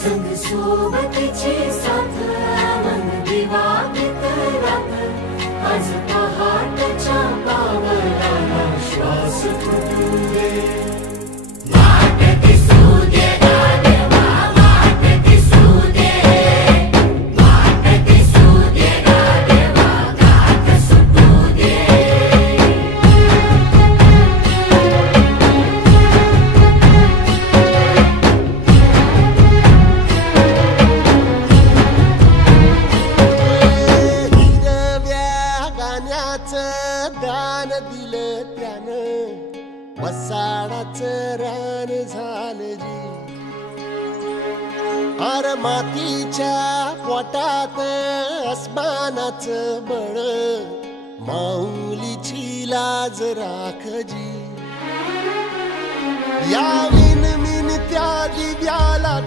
संग सोबतीची साथ मन दिवाळीत रात आज पहाटच्या पावलाला श्वास फुटू दे वाट दिसू दे गाढवा वाट दिसू दे वाट दिसू दे गाढवा गाठ सुटू दे दान दिलं त्यानं वसाडाचं रान झालं जी अर मातीच्या पोटात अस्मानाचं बळ माऊलीची लाज राख जी या विन त्या दिव्याला